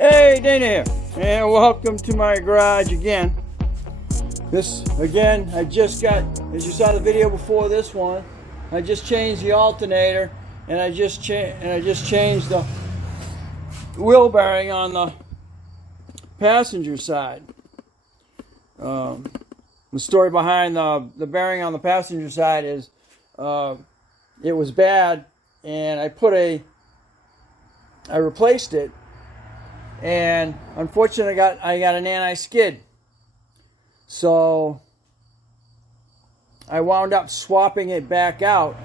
Hey, Dana here, and welcome to my garage again. This, again, I just got, as you saw the video before this one, I just changed the alternator, and I just changed the wheel bearing on the passenger side. The story behind the bearing on the passenger side is it was bad, and I replaced it. And unfortunately, I got an anti-skid, so I wound up swapping it back out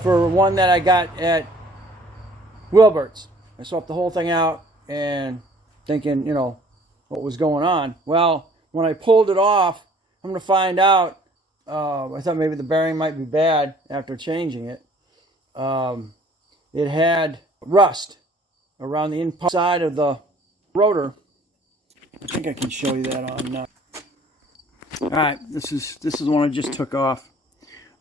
for one that I got at Wilbert's. I swapped the whole thing out and thinking, you know, what was going on. Well, when I pulled it off, I'm going to find out. I thought maybe the bearing might be bad after changing it. It had rust around the inside of the rotor. I think I can show you that on now. All right, this is the one I just took off.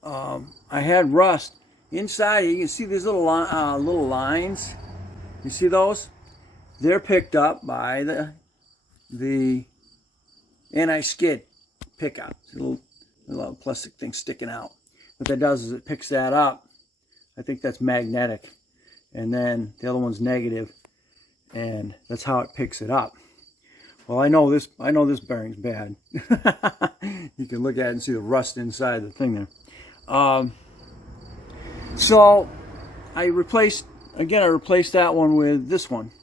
I had rust inside. You can see these little lines. You see those? They're picked up by the anti-skid pickup. It's a little plastic thing sticking out. What that does is it picks that up. I think that's magnetic. And then the other one's negative, and that's how it picks it up. Well, I know this bearing's bad. You can look at it and see the rust inside the thing there. So I replaced that one with this one,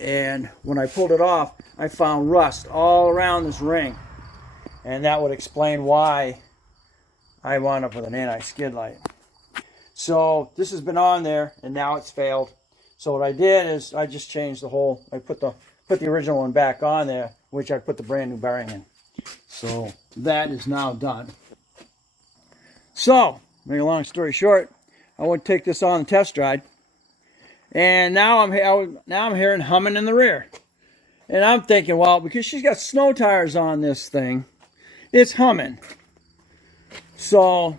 and when I pulled it off, I found rust all around this ring, and that would explain why I wound up with an anti-skid light. So this has been on there, and now it's failed. So what I did is I just changed the whole. I put the original one back on there, which I put the brand new bearing in. So that is now done. So, make a long story short, I want to take this on the test ride, and now I'm hearing humming in the rear, and I'm thinking, well, because she's got snow tires on this thing, it's humming. So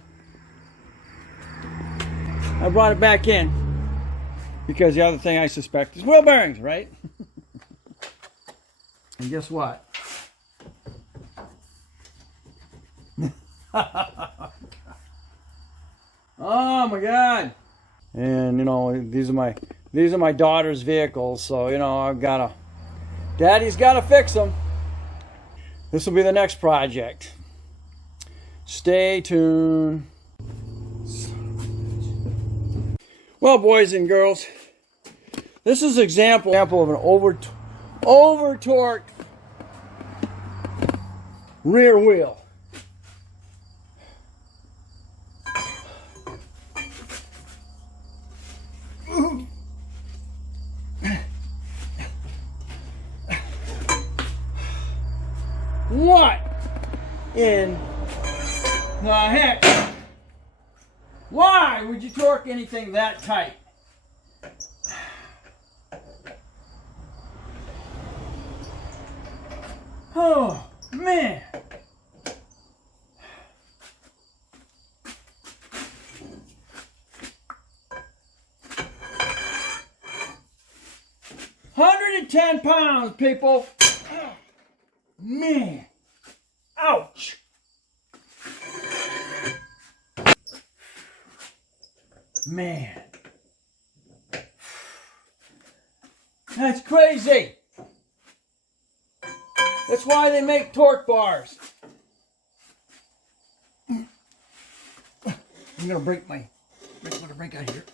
I brought it back in because the other thing I suspect is wheel bearings, right? And guess what? Oh my God! And you know, these are my daughter's vehicles, so you know Daddy's got to fix them. This will be the next project. Stay tuned. Well, boys and girls, this is an example of an over-torqued rear wheel. What in the heck? Why would you torque anything that tight? Oh, man. £110, people. Oh, man. Ouch. Man, that's crazy. That's why they make torque bars. I'm gonna break out here.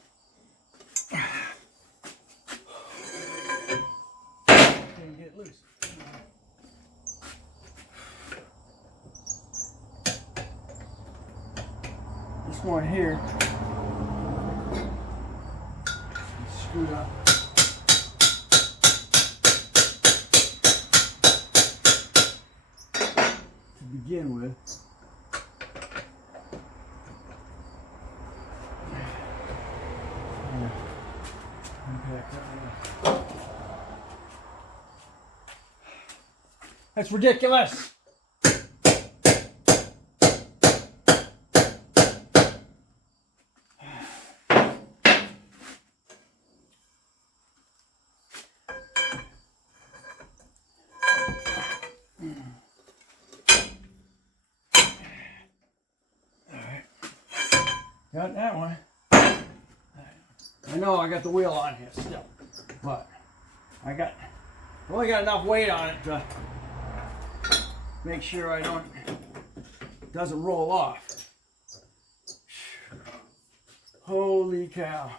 Can't get it loose. This one here. Screwed up. To begin with. That's ridiculous. got that one. I know I got the wheel on here still, but I only got enough weight on it to make sure it doesn't roll off. Holy cow.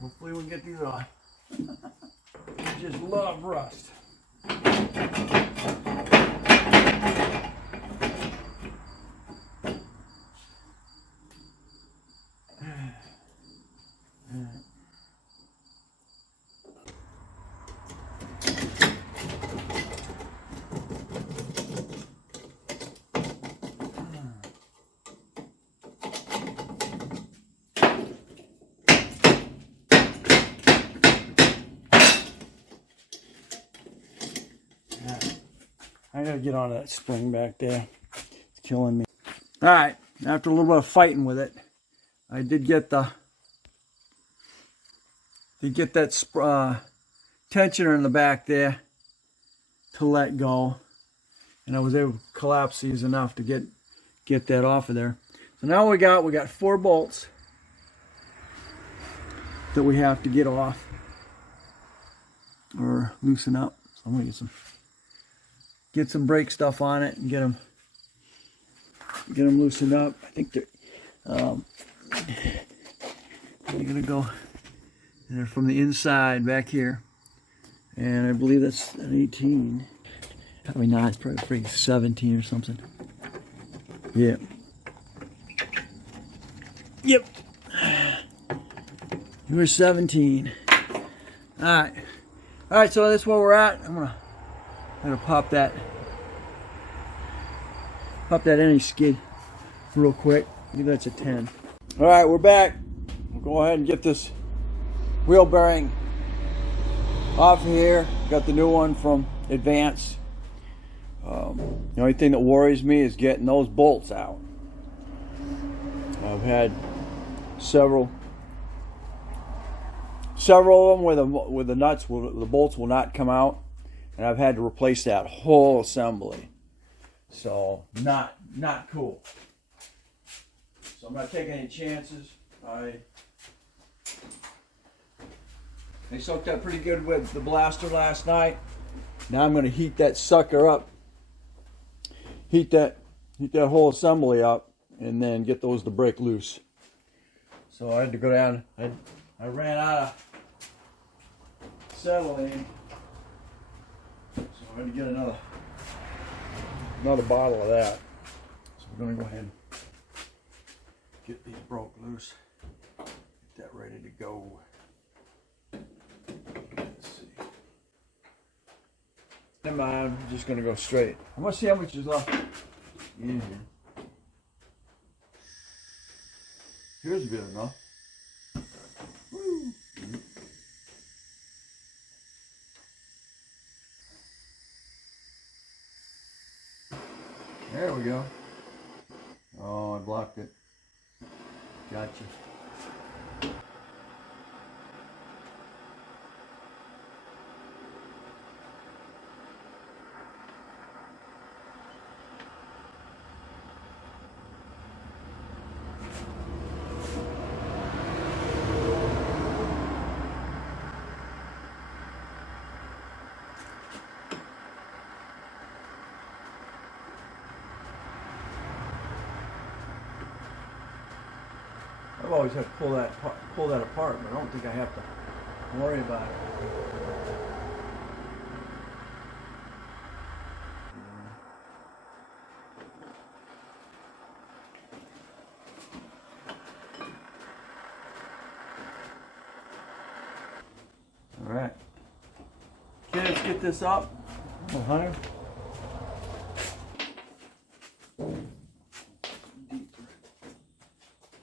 Hopefully we can get these on. I just love rust. I gotta get onto that spring back there. It's killing me. All right, after a little bit of fighting with it, I did get that tensioner in the back there to let go, and I was able to collapse these enough to get that off of there. So now we got 4 bolts that we have to get off or loosen up. So I'm gonna get some brake stuff on it and get them loosened up. I think they're gonna go. And they're from the inside back here, and I believe that's an 18. Probably not. It's probably 17 or something. Yep. Yep. We're 17. All right. All right. So that's where we're at. I'm gonna pop that any skid real quick. I think that's a 10. All right, we're back. We'll go ahead and get this wheel bearing off of here. Got the new one from Advance. The only thing that worries me is getting those bolts out. I've had several of them where the the bolts will not come out, and I've had to replace that whole assembly. So not cool. So I'm not taking any chances. They soaked up pretty good with the blaster last night. Now I'm going to heat that sucker up. Heat that whole assembly up, and then get those to break loose. So I had to go down. I ran out of acetylene, so I had to get another bottle of that. So we're going to go ahead and get these broke loose. Get that ready to go. Let's see. And I'm just going to go straight. I'm going to see how much is left in here. Here's good enough. Woo. There we go. Oh, I blocked it. Gotcha. I've always had to pull that apart, but I don't think I have to worry about it. All right. Okay, let's get this up. Oh, Hunter.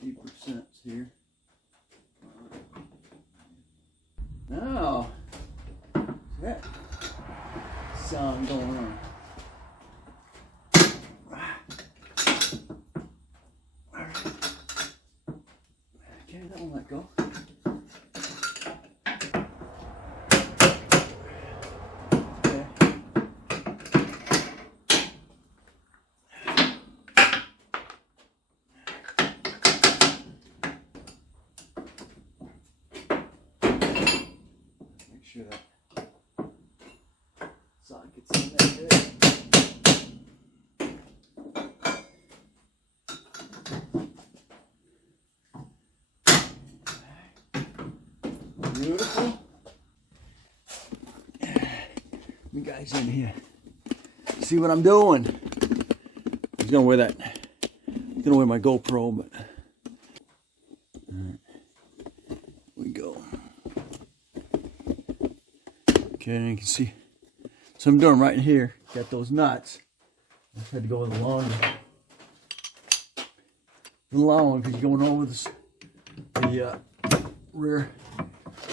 Deeper sense here. Now, Beautiful. You guys in here. See what I'm doing? I was gonna wear that. I'm gonna wear my GoPro, but alright. Here we go. Okay, and you can see. So I'm doing right here. Got those nuts. I just had to go with the long one. The long one because you're going over the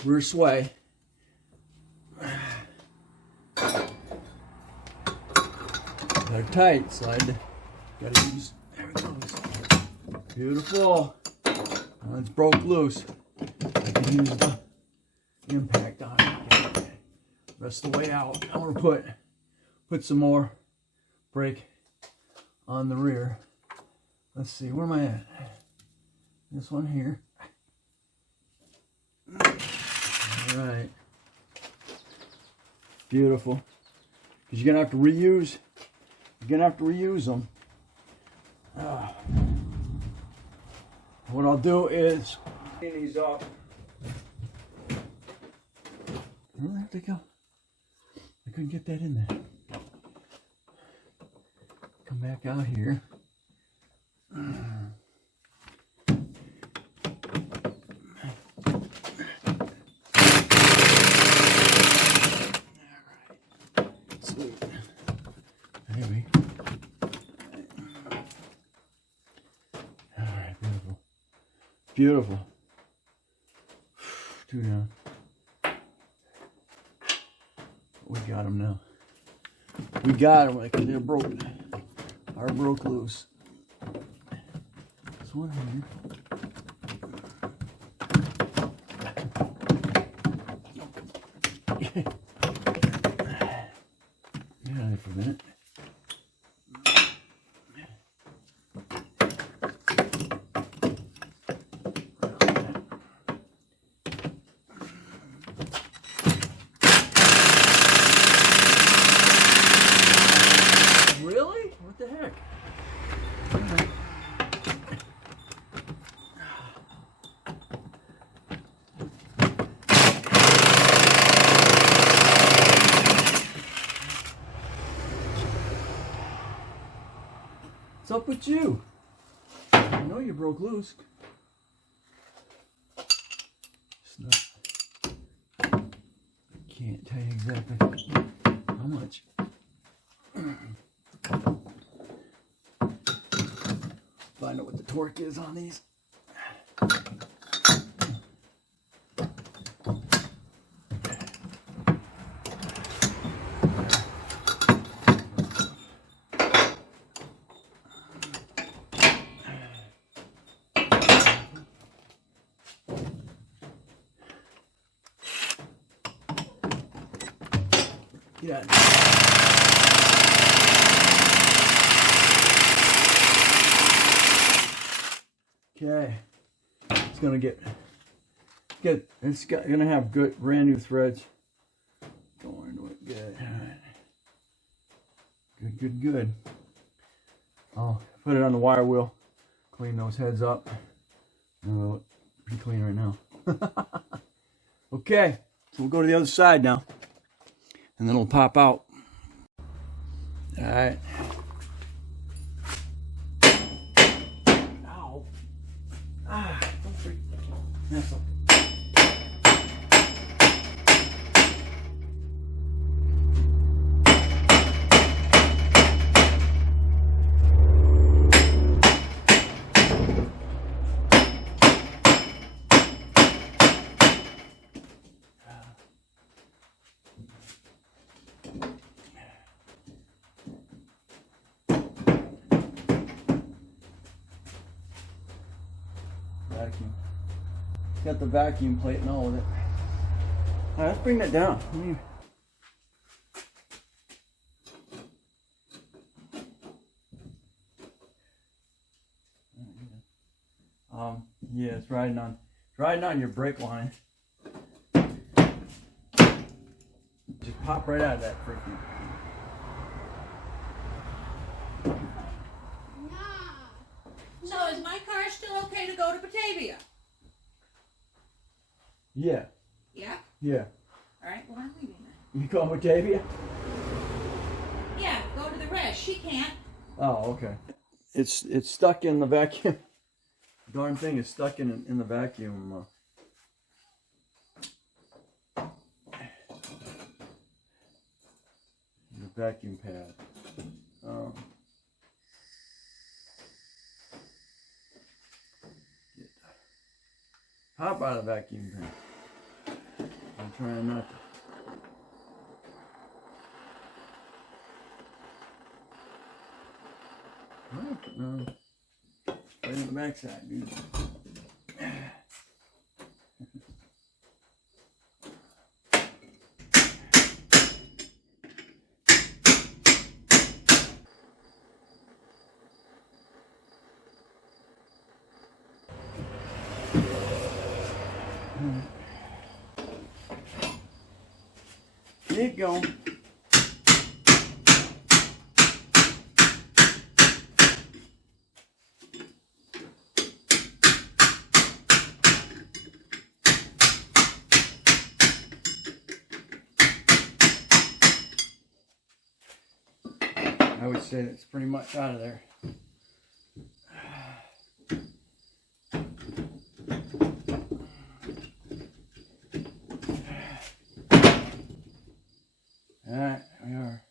rear sway. They're tight, so I gotta use. There it goes. Beautiful. Now it's broke loose. I can use the impact on it. Rest of the way out. I want to put some more brake on the rear. Let's see, where am I at? This one here. All right. Beautiful. Because you're gonna have to reuse. You're gonna have to reuse them. What I'll do is clean these up. Where did they go? I couldn't get that in there. Come back out here. Sweet. Maybe. All right, beautiful. Beautiful. Two down. We got them now. We got them. Like they're broke. Are broke loose. This one here. Yeah, for a minute. Really? What the heck? What's up with you? I know you broke loose. It's not, can't tell you exactly how much. Find out what the torque is on these. Yeah. Okay. It's gonna get good. It's gonna have good brand new threads going into it. Good. All right. Good. I'll put it on the wire wheel. Clean those heads up. Pretty clean right now. Okay. So we'll go to the other side now. And then it'll pop out. All right. Ow. Don't freak. Mess up. Vacuum. It's got the vacuum plate and all of it. All right, let's bring that down. Yeah, it's riding on your brake line. Just pop right out of that freaking. So is my car still okay to go to Batavia? Yeah. Yeah. All right, well, I'm leaving then. You call Batavia? Yeah, go to the res. She can't. Oh, okay. It's stuck in the vacuum. Darn thing is stuck in the vacuum. The vacuum pad. Hop out of the vacuum pan. I'm trying not to. No. Right in the backside, dude. Keep going. I would say it's pretty much out of there. Alright, we are.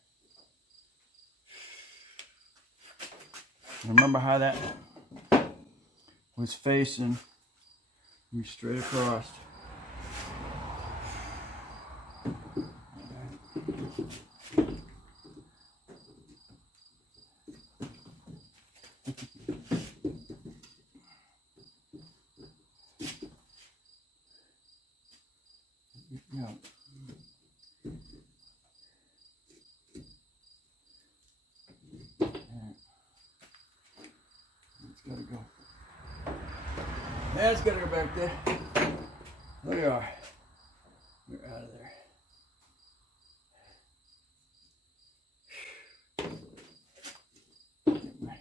Remember how that was facing me straight across. Yeah. It's gotta go. That's gotta go back there. There we are. We're out of there. Get my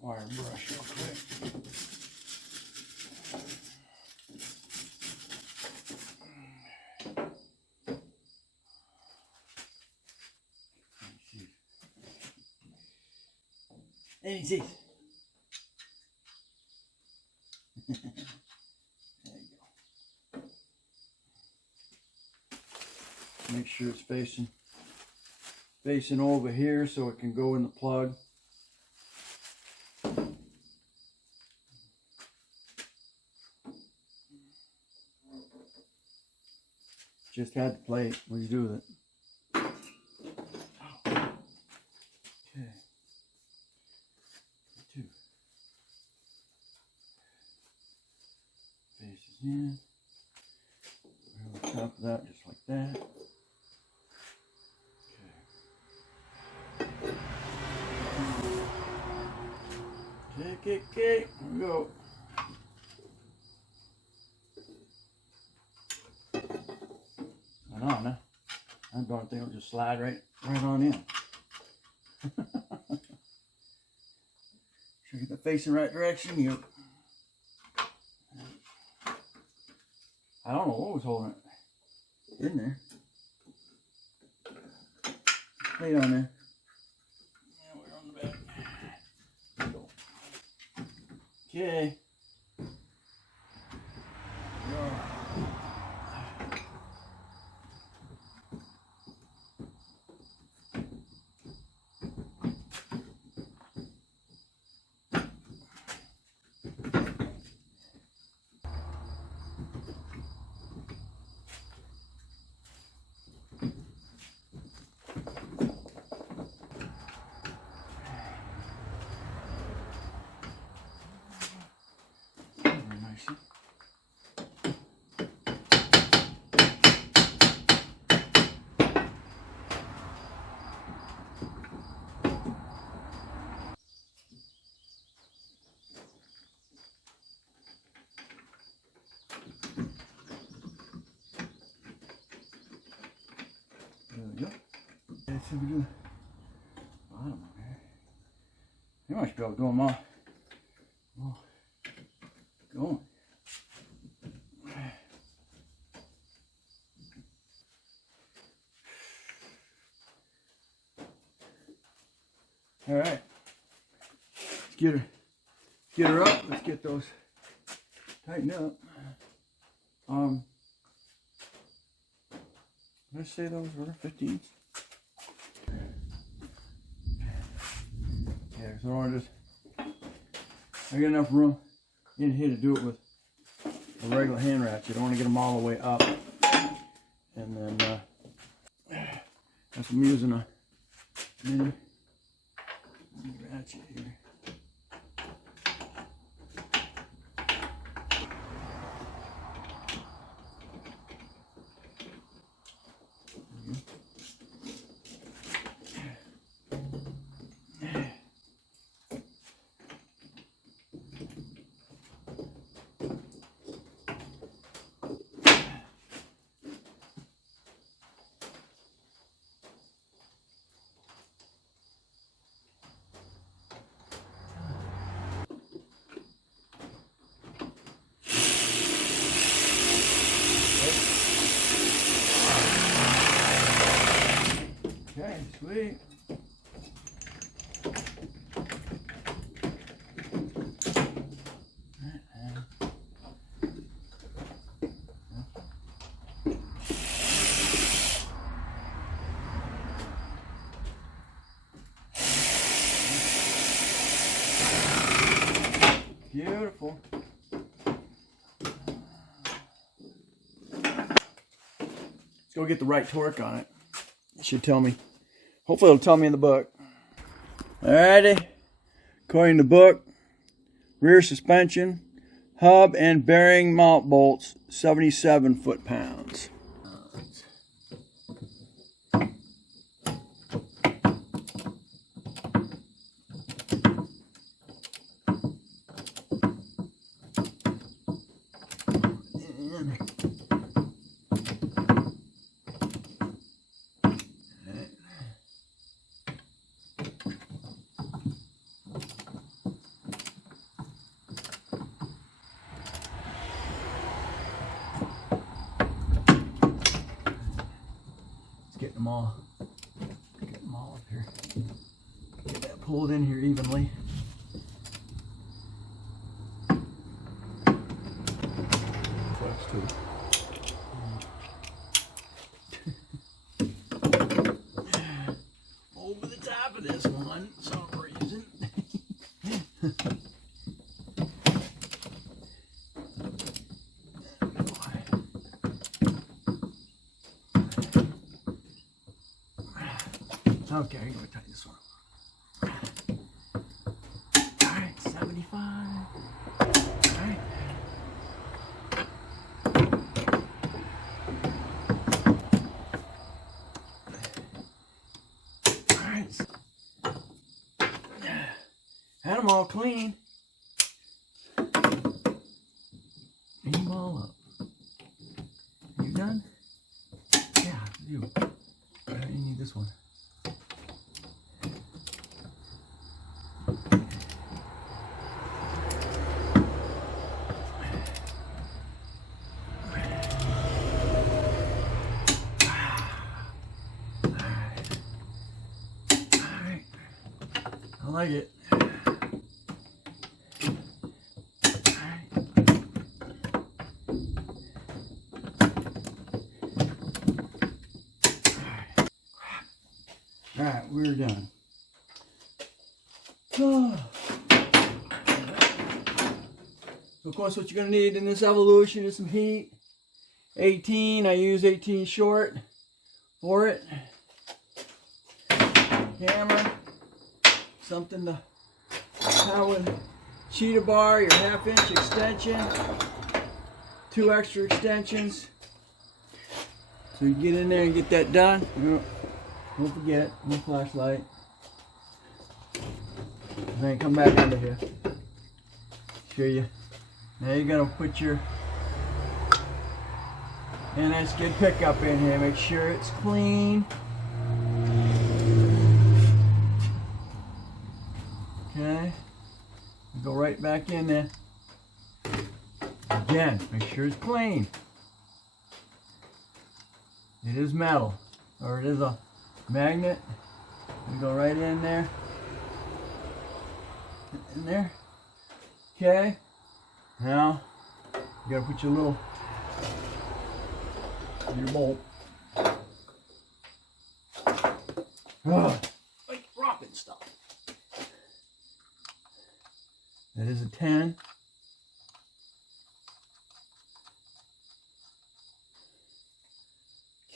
wire brush real quick. Any teeth. There you go. Make sure it's facing over here so it can go in the plug. Just had to play it. What do you do with it? Okay. Two. Faces in. Over the top of that, just like that. Okay. Here we go. Right on, huh? That darn thing will just slide right on in. Should get the face in the right direction. Yep. I don't know what was holding it in there. Lay it on there. Yeah, we're on the back. There we go. Okay. There we go. Let's see if we do the bottom of here. You must be able to do them all. Oh, going. All right. Let's get her up. Let's get those tightened up. Did I say those were 15s? Yeah, so I want to just, I got enough room in here to do it with a regular hand ratchet. I don't want to get them all the way up. And then that's what I'm using a mini ratchet here. Okay, sweet. Beautiful. Let's go get the right torque on it. It should tell me. Hopefully it'll tell me in the book. Alrighty. According to the book, rear suspension, hub and bearing mount bolts, 77 foot-pounds. Get them all up here. Get that pulled in here evenly. Flex too. Over the top of this one, for some reason. Okay, I'm going to tighten this one up. Alright, 75. Alright. Alright. Had them all clean. Clean them all up. You done? Yeah, you. You need this one. I like it. Alright, we're done. So of course what you're going to need in this evolution is some heat. 18, I use 18 short for it. Camera. Something to power the cheetah bar, your 1/2-inch extension, 2 extra extensions. So you get in there and get that done. Don't forget, no flashlight. And then come back under here. Show you. Now you're gonna put your skid pickup in here. Make sure it's clean. Okay, go right back in there. Again, make sure it's clean. It is metal, or it is a magnet. You go right in there. in there. Okay. Now you gotta put your bolt. Like dropping stuff. That is a 10.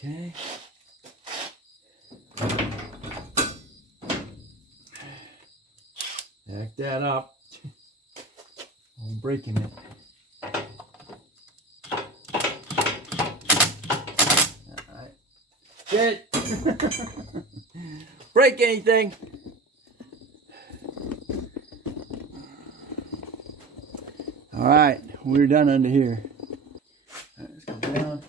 Okay. Back that up. I'm breaking it. Alright. Good. Break anything. Alright, we're done under here. All right, let's go down.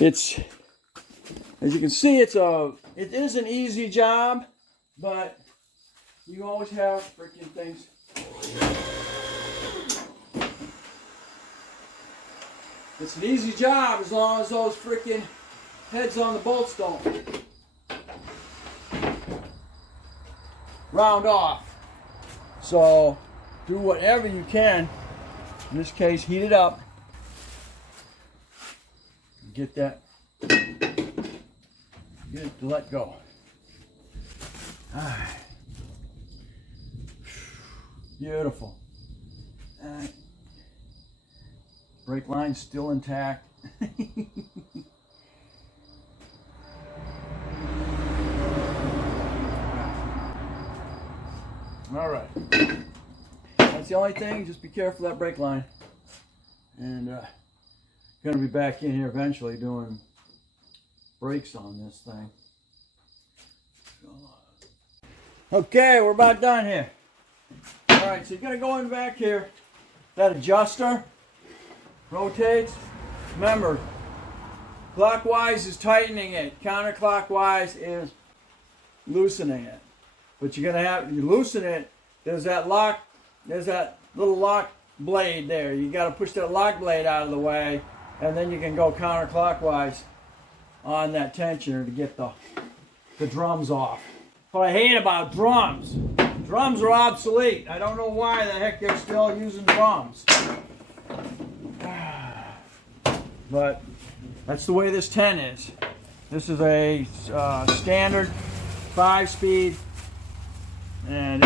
It's, as you can see, it is an easy job, but you always have freaking things. It's an easy job as long as those freaking heads on the bolts don't round off. So do whatever you can. In this case, heat it up. Get that. Get it to let go. Alright. Beautiful. Alright. Brake line's still intact. Alright. That's the only thing. Just be careful of that brake line. And going to be back in here eventually doing brakes on this thing. Okay, we're about done here. Alright, so you're going to go in back here. That adjuster rotates. Remember, clockwise is tightening it. Counterclockwise is loosening it. But you're going to have, you loosen it, there's that little lock blade there. You got to push that lock blade out of the way, and then you can go counterclockwise on that tensioner to get the drums off. What I hate about drums, drums are obsolete. I don't know why the heck they're still using drums. But that's the way this 10 is. This is a standard 5-speed, and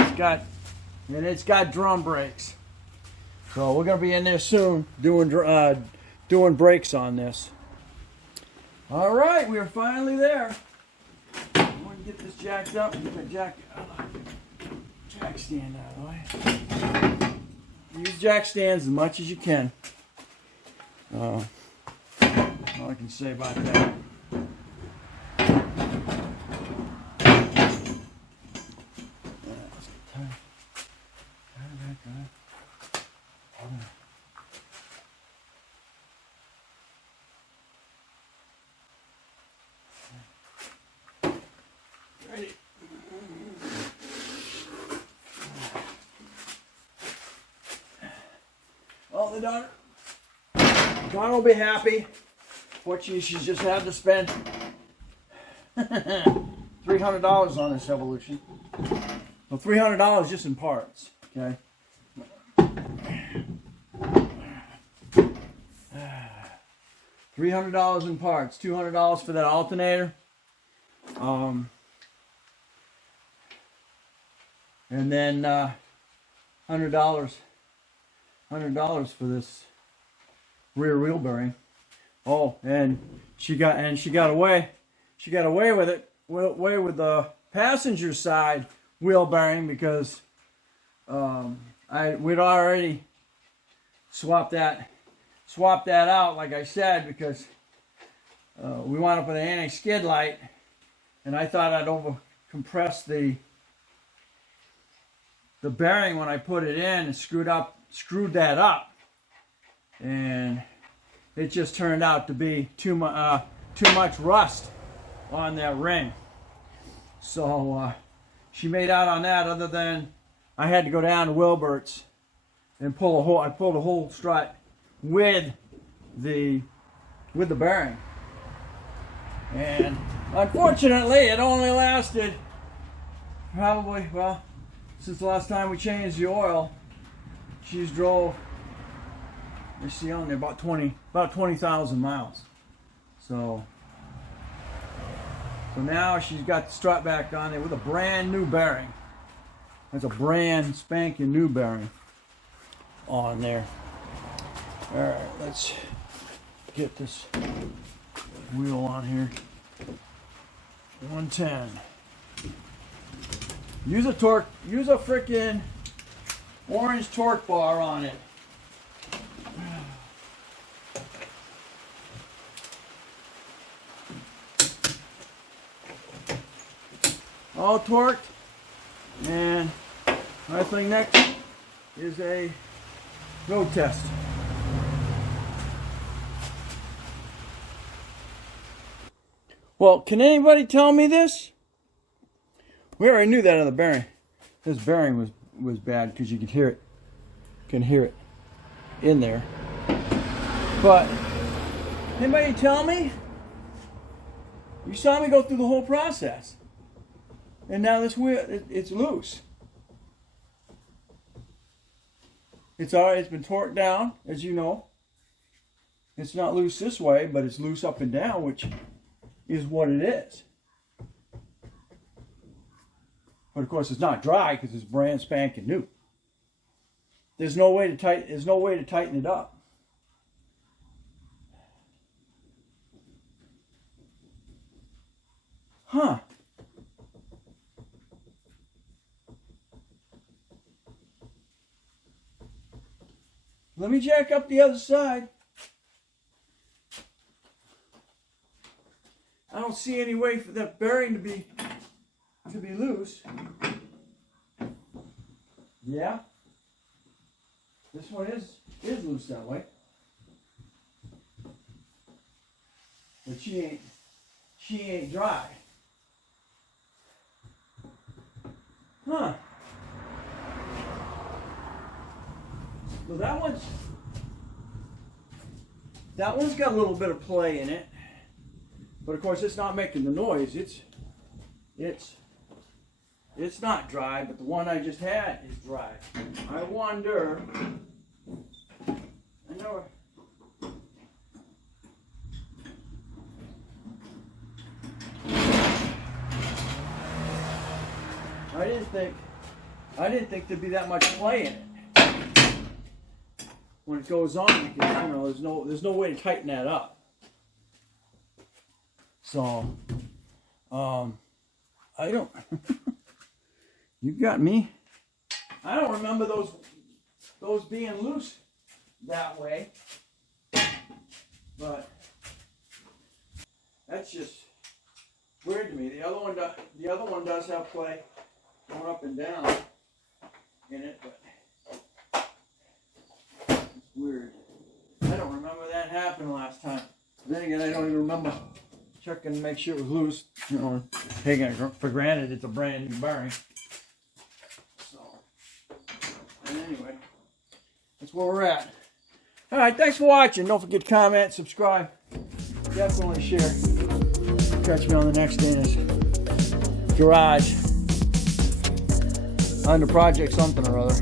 it's got drum brakes. So we're gonna be in there soon doing brakes on this. All right, we're finally there. I'm gonna get this jacked up. Get that jack stand out of the way. Use jack stands as much as you can. All I can say about that. Ready. Well, the daughter will be happy. Fortunately, she's just had to spend $300 on this Evolution. Well, $300 just in parts. Okay. $300 in parts. $200 for that alternator. And then $100 for this rear wheel bearing. Oh, and she got away with it. Away with the passenger side wheel bearing because we'd already swapped that out, like I said, because we wound up with an anti-skid light, and I thought I'd over compress the bearing when I put it in and screwed that up, and it just turned out to be too much rust on that ring. So she made out on that, other than I had to go down to Wilbert's and I pulled a whole strut with the bearing. And unfortunately, it only lasted Probably, well, since the last time we changed the oil, she's drove, you see on there, about 20,000 miles. So now she's got the strut back on there with a brand new bearing. That's a brand spanking new bearing on there. All right, let's get this wheel on here. 110. Use a freaking orange torque bar on it. All torqued, and I think next is a road test. Well, can anybody tell me this? We already knew that on the bearing. This bearing was bad because you could hear it. Can hear it in there. But anybody tell me? You saw me go through the whole process. And now this wheel, it's loose. It's alright, it's been torqued down, as you know. It's not loose this way, but it's loose up and down, which is what it is. But of course it's not dry because it's brand spanking new. There's no way to tighten it up. Huh. Let me jack up the other side. I don't see any way for that bearing to be loose. Yeah. This one is loose that way. But she ain't dry. Huh. Well, that one's got a little bit of play in it, but of course it's not making the noise. It's not dry, but the one I just had is dry. I wonder. I know. I didn't think there'd be that much play in it. When it goes on, because there's no way to tighten that up. So, I don't. You got me. I don't remember those being loose that way. But that's just weird to me. The other one does have play going up and down in it, but weird. I don't remember that happened last time. Then again, I don't even remember checking to make sure it was loose. Taking it for granted it's a brand new bearing. So, and anyway, that's where we're at. All right, thanks for watching. Don't forget to comment, subscribe, definitely share. Catch me on the next day in this garage under project something or other.